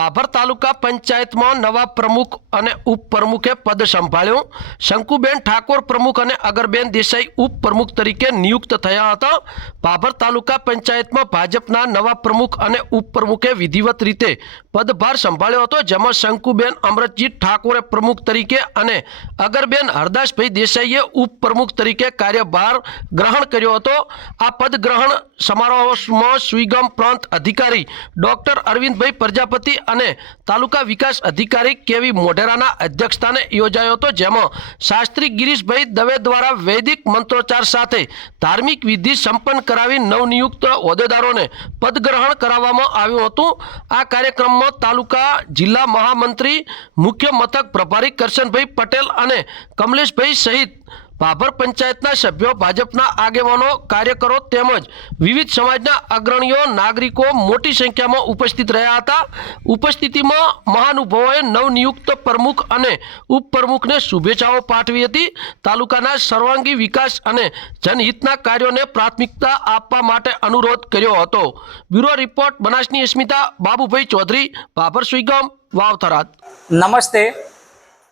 ભાભર તાલુકા પંચાયતમાં નવા પ્રમુખ અને ઉપપ્રમુખે પદ સંભાળ્યું। શંકુબેન ઠાકોર પ્રમુખ અને અગરબેન દેસાઈ ઉપપ્રમુખ તરીકે નિયુક્ત થયા હતા। ભાભર તાલુકા પંચાયતમાં ભાજપના નવા પ્રમુખ અને ઉપપ્રમુખે વિધિવત રીતે પદભાર સંભાળ્યો હતો, જેમાં શંકુબેન અમરતજીત ઠાકોરે પ્રમુખ તરીકે અને અગરબેન હરદાસભાઈ દેસાઈએ ઉપપ્રમુખ તરીકે કાર્યભાર ગ્રહણ કર્યો હતો। આ પદ ગ્રહણ સમારોહમાં સુઈગામ પ્રાંત અધિકારી ડોક્ટર અરવિંદભાઈ પ્રજાપતિ અને તાલુકા વિકાસ અધિકારી કેવી મોઢેરાના અધ્યક્ષસ્થાને યોજાયો હતો, જેમાં શાસ્ત્રી ગિરીશભાઈ દવે દ્વારા વૈદિક મંત્રોચ્ચાર સાથે ધાર્મિક વિધિ સંપન્ન કરાવી નવનિયુક્ત હોદ્દેદારોને પદગ્રહણ કરાવવામાં આવ્યું હતું। આ કાર્યક્રમમાં તાલુકા જિલ્લા મહામંત્રી મુખ્ય મથક પ્રભારી કરશનભાઈ પટેલ અને કમલેશભાઈ સહિત ભાભર પંચાયતના સભ્યો, ભાજપના આગેવાનો, કાર્યકરો તેમજ વિવિધ સમાજના અગ્રણીઓ, નાગરિકો મોટી સંખ્યામાં ઉપસ્થિત રહ્યા હતા। ઉપસ્થિતિમાં મહાનુભાવોએ નવનિયુક્ત પ્રમુખ અને ઉપપ્રમુખને શુભેચ્છાઓ પાઠવી હતી। તાલુકાના સર્વાંગી વિકાસ અને જનહિતના કાર્યોને પ્રાથમિકતા આપવા માટે અનુરોધ કર્યો હતો। બ્યુરો રિપોર્ટ બનાસની અસ્મિતા, બાબુભાઈ ચૌધરી, ભાભર સુઈગામ, વાવથરાદ। નમસ્તે।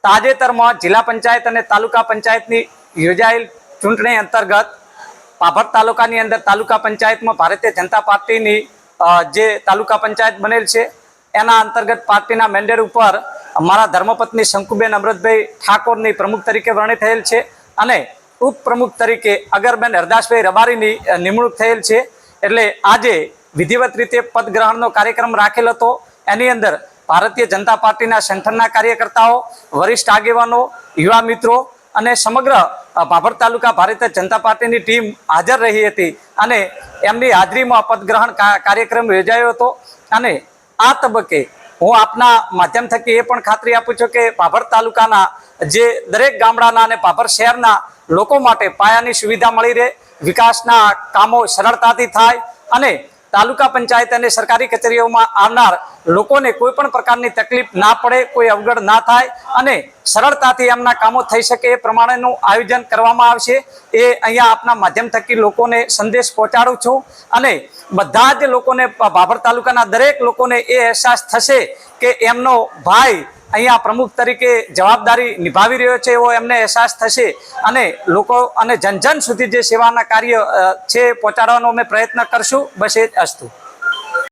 તાજેતરમાં જિલ્લા પંચાયત અને તાલુકા પંચાયતની યોજાયેલ ચૂંટણી અંતર્ગત ભાભર તાલુકાની અંદર તાલુકા પંચાયતમાં ભારતીય જનતા પાર્ટીની જે તાલુકા પંચાયત બનેલ છે એના અંતર્ગત પાર્ટીના મેન્ડેટ ઉપર અમારા ધર્મપત્ની શંકુબેન અમરતભાઈ ઠાકોરની પ્રમુખ તરીકે વરણી થયેલ છે અને ઉપપ્રમુખ તરીકે અગરબેન હરદાસભાઈ રબારીની નિમણૂક થયેલ છે। એટલે આજે વિધિવત રીતે પદગ્રહણનો કાર્યક્રમ રાખેલ હતો। એની અંદર ભારતીય જનતા પાર્ટીના સંગઠનના કાર્યકર્તાઓ, વરિષ્ઠ આગેવાનો, યુવા મિત્રો અને સમગ્ર ભાભર તાલુકા ભારતીય જનતા પાર્ટીની ટીમ હાજર રહી હતી અને એમની હાજરીમાં પદગ્રહણ કાર્યક્રમ યોજાયો હતો। અને આ તબક્કે હું આપના માધ્યમ થકી એ પણ ખાતરી આપું છું કે ભાભર તાલુકાના જે દરેક ગામડાના અને ભાભર શહેરના લોકો માટે પાયાની સુવિધા મળી રહે, વિકાસના કામો સરળતાથી થાય અને તાલુકા પંચાયત અને સરકારી કચેરીઓમાં આવનાર લોકોને કોઈ પણ પ્રકારની તકલીફ ના પડે, કોઈ અવગડ ના થાય અને સરળતાથી એમના કામો થઈ શકે એ પ્રમાણેનું આયોજન કરવામાં આવશે। એ અહીંયા આપના માધ્યમ થકી લોકોને સંદેશ પહોંચાડું છું અને બધા જ લોકોને, ભાભર તાલુકાના દરેક લોકોને એ અહેસાસ થશે કે એમનો ભાઈ અહીંયા પ્રમુખ તરીકે જવાબદારી નિભાવી રહ્યો છે એવો એમને અહેસાસ થશે અને લોકો અને જન જન સુધી જે સેવાના કાર્ય છે પહોંચાડવાનો અમે પ્રયત્ન કરશું। બસ એ જ અસ્તુ।